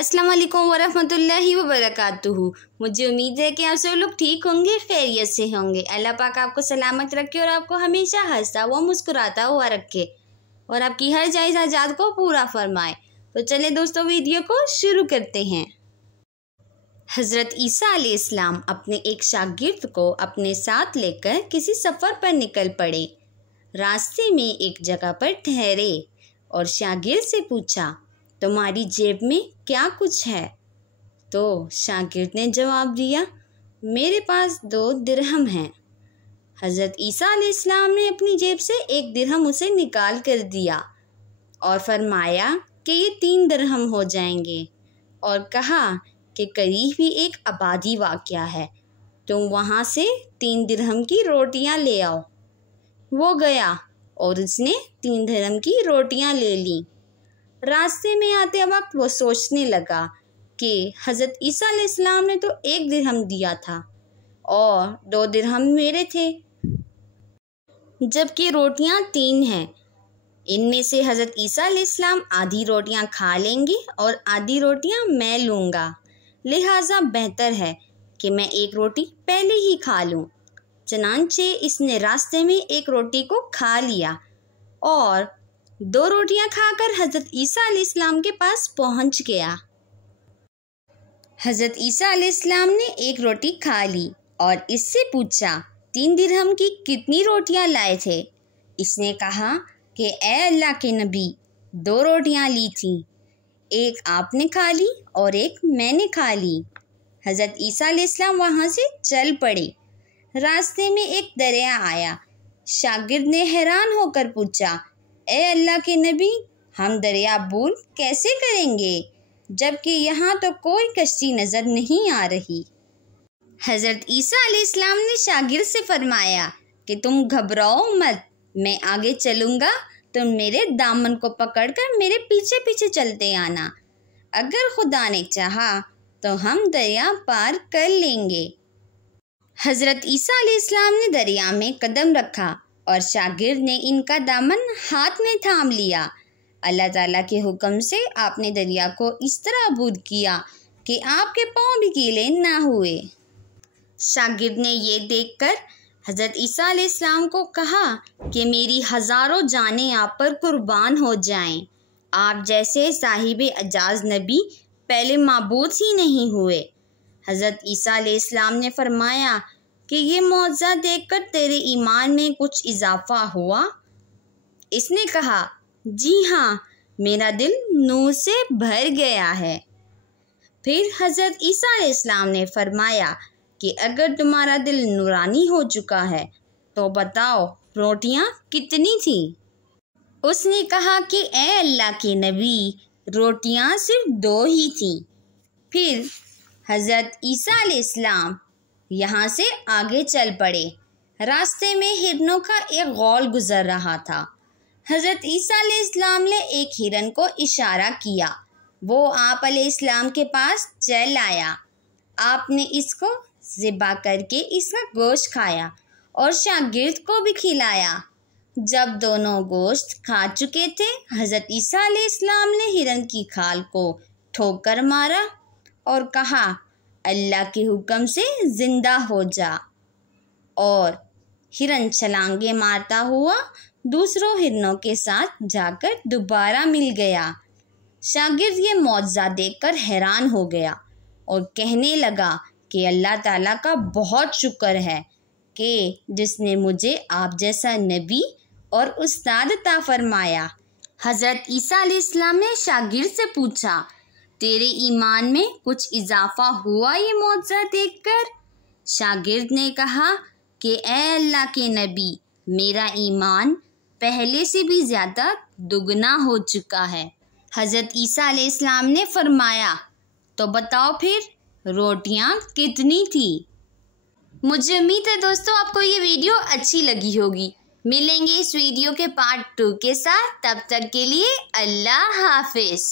अस्सलाम वालेकुम वरहमतुल्लाहि वबरकातुहू। मुझे उम्मीद है कि आप सब लोग ठीक होंगे, खैरियत से होंगे। अल्लाह पाक आपको सलामत रखे और आपको हमेशा हंसता हुआ मुस्कुराता हुआ रखे और आपकी हर जायज़ हाजात को पूरा फरमाए। तो चले दोस्तों, वीडियो को शुरू करते हैं। हज़रत ईसा अलैहिस्सलाम अपने एक शागिर्द को अपने साथ लेकर किसी सफ़र पर निकल पड़े। रास्ते में एक जगह पर ठहरे और शागिर्द से पूछा, तुम्हारी जेब में क्या कुछ है? तो शागिर्द ने जवाब दिया, मेरे पास 2 दिरहम हैं। हज़रत ईसा अलैहिस्सलाम ने अपनी जेब से 1 दिरहम उसे निकाल कर दिया और फरमाया कि ये 3 दिरहम हो जाएंगे और कहा कि करीब ही एक आबादी वाक़या है, तुम वहाँ से 3 दिरहम की रोटियाँ ले आओ। वो गया और उसने 3 दिरहम की रोटियाँ ले लीं। रास्ते में आते वक्त वो सोचने लगा कि हज़रत ईसा अलैहिस्सलाम ने तो 1 दिरहम दिया था और 2 दिरहम मेरे थे, जबकि रोटियां 3 हैं। इनमें से हज़रत ईसा अलैहिस्सलाम आधी रोटियां खा लेंगे और आधी रोटियां मैं लूँगा, लिहाजा बेहतर है कि मैं 1 रोटी पहले ही खा लूँ। चनांचे इसने रास्ते में 1 रोटी को खा लिया और 2 रोटियां खाकर हज़रत ईसा अलैहिस्सलाम के पास पहुंच गया। हज़रत ईसा अलैहिस्सलाम ने 1 रोटी खा ली और इससे पूछा, 3 दिरहम की कितनी रोटियां लाए थे? इसने कहा कि ए अल्लाह के नबी, 2 रोटियां ली थी, 1 आपने खा ली और 1 मैंने खा ली। हज़रत ईसा अलैहिस्सलाम वहाँ से चल पड़े। रास्ते में एक दरिया आया। शागिर्द ने हैरान होकर पूछा, ए अल्लाह के नबी, हम दरिया अबूर कैसे करेंगे जबकि यहाँ तो कोई कश्ती नज़र नहीं आ रही। हज़रत ईसा अलैहिस्सलाम ने शागिर्द से फरमाया कि तुम घबराओ मत, मैं आगे चलूँगा, तुम मेरे दामन को पकड़कर मेरे पीछे पीछे चलते आना। अगर खुदा ने चाहा तो हम दरिया पार कर लेंगे। हज़रत ईसा अलैहिस्सलाम ने दरिया में कदम रखा और शागिर्द ने इनका दामन हाथ में थाम लिया। अल्लाह ताला के हुक्म से आपने दरिया को इस तरह अबूर किया कि आपके पाँव भी गीले ना हुए। शागिर्द ने ये देखकर हज़रत ईसा अलैहिस्सलाम को कहा कि मेरी हज़ारों जानें आप पर कुर्बान हो जाएं। आप जैसे साहिब एजाज़ नबी पहले माबूद ही नहीं हुए। हज़रत ईसा अलैहिस्सलाम ने फरमाया कि ये मौज़ा देखकर तेरे ईमान में कुछ इजाफ़ा हुआ? इसने कहा, जी हाँ, मेरा दिल नूर से भर गया है। फिर हज़रत ईसा अलैहिस्सलाम ने फरमाया कि अगर तुम्हारा दिल नूरानी हो चुका है तो बताओ रोटियां कितनी थी? उसने कहा कि ए अल्लाह के नबी, रोटियां सिर्फ 2 ही थी। फिर हज़रत ईसा अलैहिस्सलाम यहाँ से आगे चल पड़े। रास्ते में हिरनों का एक गौल गुजर रहा था। हज़रत ईसा अलैहिस्सलाम ने एक हिरन को इशारा किया। वो आप अलैहिस्सलाम के पास चल आया। आपने इसको ज़िबा करके इसका गोश्त खाया और शागिर्द को भी खिलाया। जब दोनों गोश्त खा चुके थे, हज़रत ईसा अलैहिस्सलाम ने हिरन की खाल को ठोकर मारा और कहा, अल्लाह के हुक्म से ज़िंदा हो जा। और हिरन छलांगे मारता हुआ दूसरों हिरनों के साथ जाकर दोबारा मिल गया। शागिर्द ये मौज़ा देखकर हैरान हो गया और कहने लगा कि अल्लाह ताला का बहुत शुक्र है कि जिसने मुझे आप जैसा नबी और उस्ताद अता फरमाया। हज़रत ईसा अलैहिस्सलाम ने शागिर्द से पूछा, तेरे ईमान में कुछ इजाफ़ा हुआ ये मौज़ा देखकर? शागिर्द ने कहा कि ए अल्लाह के नबी, मेरा ईमान पहले से भी ज़्यादा दुगना हो चुका है। हज़रत ईसा अलैहिस्सलाम ने फरमाया, तो बताओ फिर रोटियां कितनी थी? मुझे उम्मीद है दोस्तों आपको ये वीडियो अच्छी लगी होगी। मिलेंगे इस वीडियो के पार्ट 2 के साथ। तब तक के लिए अल्लाह हाफिज़।